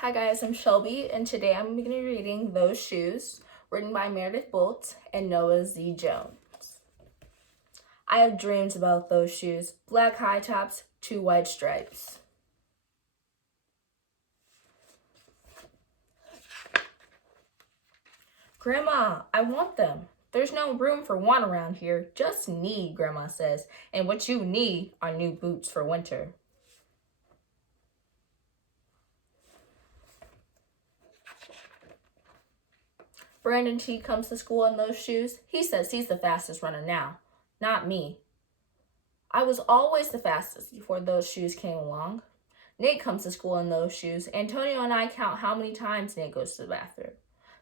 Hi guys, I'm Shelby, and today I'm going to be reading Those Shoes, written by Maribeth Boelts and Noah Z. Jones. I have dreams about those shoes, black high tops, 2 white stripes. Grandma, I want them. There's no room for one around here, just need, Grandma says, and what you need are new boots for winter. Brandon T comes to school in those shoes. He says he's the fastest runner now, not me. I was always the fastest before those shoes came along. Nate comes to school in those shoes. Antonio and I count how many times Nate goes to the bathroom.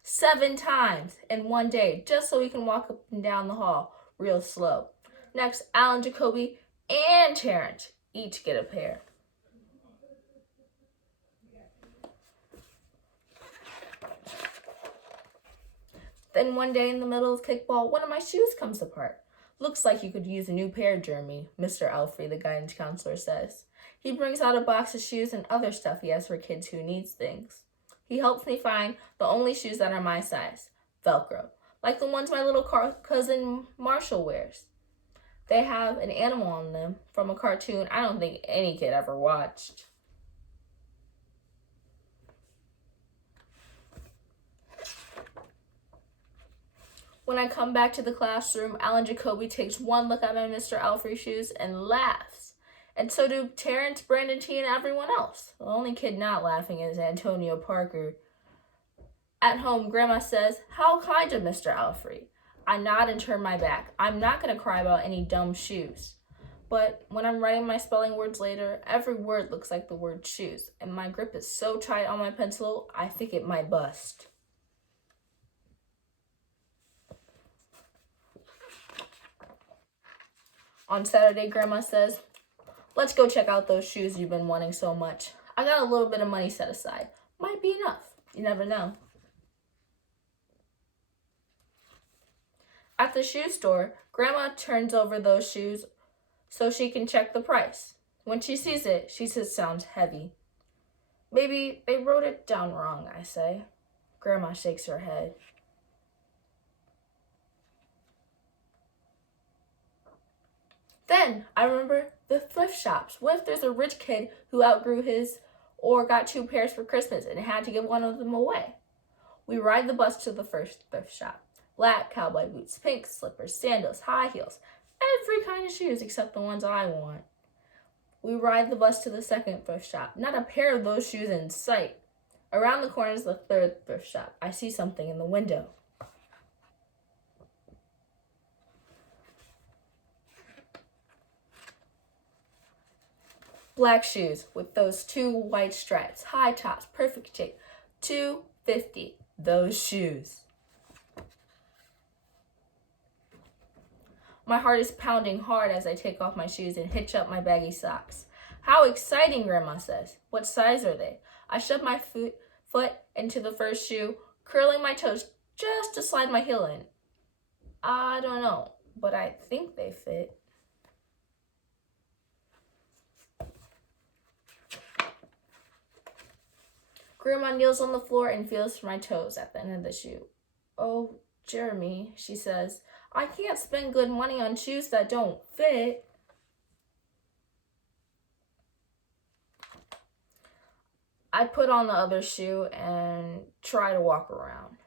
7 times in one day, just so he can walk up and down the hall real slow. Next, Alan, Jacoby, and Terrence each get a pair. Then one day in the middle of kickball, one of my shoes comes apart. Looks like you could use a new pair, Jeremy, Mr. Alfrey, the guidance counselor, says. He brings out a box of shoes and other stuff he has for kids who needs things. He helps me find the only shoes that are my size, Velcro, like the ones my little cousin Marshall wears. They have an animal on them from a cartoon I don't think any kid ever watched. When I come back to the classroom, Alan Jacoby takes one look at my Mr. Alfrey shoes and laughs. And so do Terrence, Brandon T, and everyone else. The only kid not laughing is Antonio Parker. At home, Grandma says, "How kind of Mr. Alfrey." I nod and turn my back. I'm not going to cry about any dumb shoes. But when I'm writing my spelling words later, every word looks like the word shoes. And my grip is so tight on my pencil, I think it might bust. On Saturday, Grandma says, "Let's go check out those shoes you've been wanting so much. I got a little bit of money set aside. Might be enough. You never know." At the shoe store, Grandma turns over those shoes so she can check the price. When she sees it, she says it sounds heavy. "Maybe they wrote it down wrong," I say. Grandma shakes her head. Then I remember the thrift shops. What if there's a rich kid who outgrew his or got 2 pairs for Christmas and had to give one of them away? We ride the bus to the first thrift shop. Black cowboy boots, pink slippers, sandals, high heels, every kind of shoes except the ones I want. We ride the bus to the second thrift shop. Not a pair of those shoes in sight. Around the corner is the third thrift shop. I see something in the window. Black shoes with those 2 white stripes, high tops, perfect shape. $2.50. Those shoes. My heart is pounding hard as I take off my shoes and hitch up my baggy socks. "How exciting," Grandma says. "What size are they?" I shove my foot into the first shoe, curling my toes just to slide my heel in. I don't know, but I think they fit. Grandma kneels on the floor and feels for my toes at the end of the shoe. "Oh, Jeremy," she says, "I can't spend good money on shoes that don't fit." I put on the other shoe and try to walk around.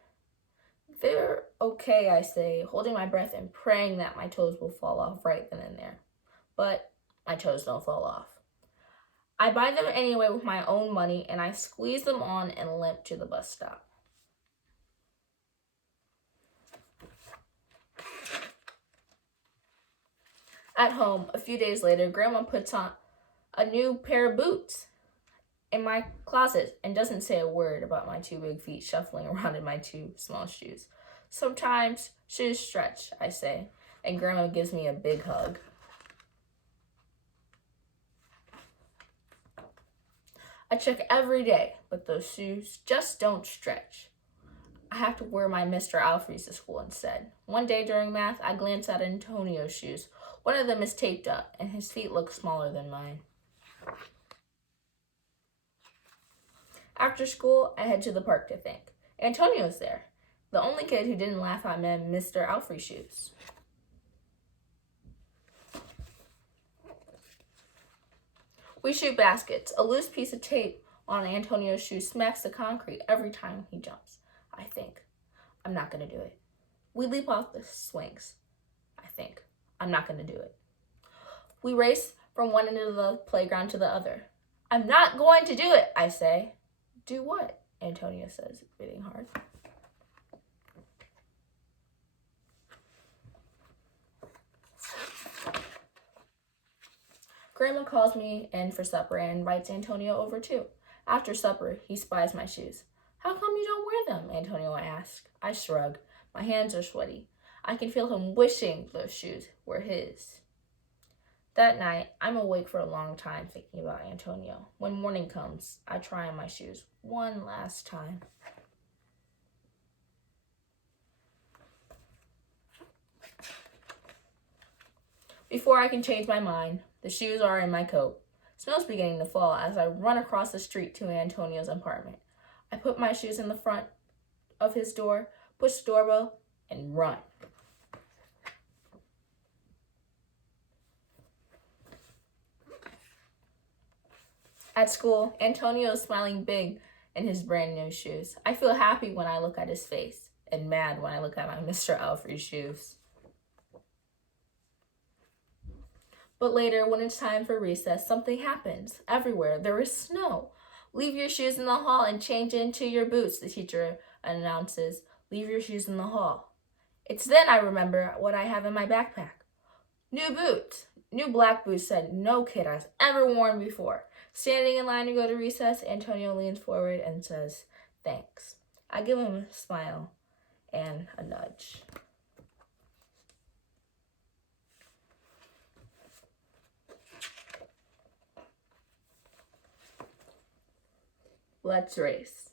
"They're okay," I say, holding my breath and praying that my toes will fall off right then and there. But my toes don't fall off. I buy them anyway with my own money, and I squeeze them on and limp to the bus stop. At home, a few days later, Grandma puts on a new pair of boots in my closet and doesn't say a word about my 2 big feet shuffling around in my 2 small shoes. "Sometimes shoes stretch," I say, and Grandma gives me a big hug. I check every day, but those shoes just don't stretch. I have to wear my Mr. Alfrey's to school instead. One day during math, I glance at Antonio's shoes. One of them is taped up, and his feet look smaller than mine. After school, I head to the park to think. Antonio's there, the only kid who didn't laugh at Mr. Alfrey's shoes. We shoot baskets. A loose piece of tape on Antonio's shoe smacks the concrete every time he jumps. I think, I'm not going to do it. We leap off the swings. I think, I'm not going to do it. We race from one end of the playground to the other. I'm not going to do it, I say. Do what? Antonio says, breathing hard. Grandma calls me in for supper and invites Antonio over too. After supper, he spies my shoes. How come you don't wear them? Antonio asks. I shrug. My hands are sweaty. I can feel him wishing those shoes were his. That night, I'm awake for a long time thinking about Antonio. When morning comes, I try on my shoes one last time. Before I can change my mind, the shoes are in my coat. Snow's beginning to fall as I run across the street to Antonio's apartment. I put my shoes in the front of his door, push the doorbell, and run. At school, Antonio is smiling big in his brand new shoes. I feel happy when I look at his face and mad when I look at my Mr. Alfrey shoes. But later, when it's time for recess, something happens. Everywhere, there is snow. Leave your shoes in the hall and change into your boots, the teacher announces. Leave your shoes in the hall. It's then I remember what I have in my backpack. New boots. New black boots that no kid has ever worn before. Standing in line to go to recess, Antonio leans forward and says, thanks. I give him a smile and a nudge. Let's race.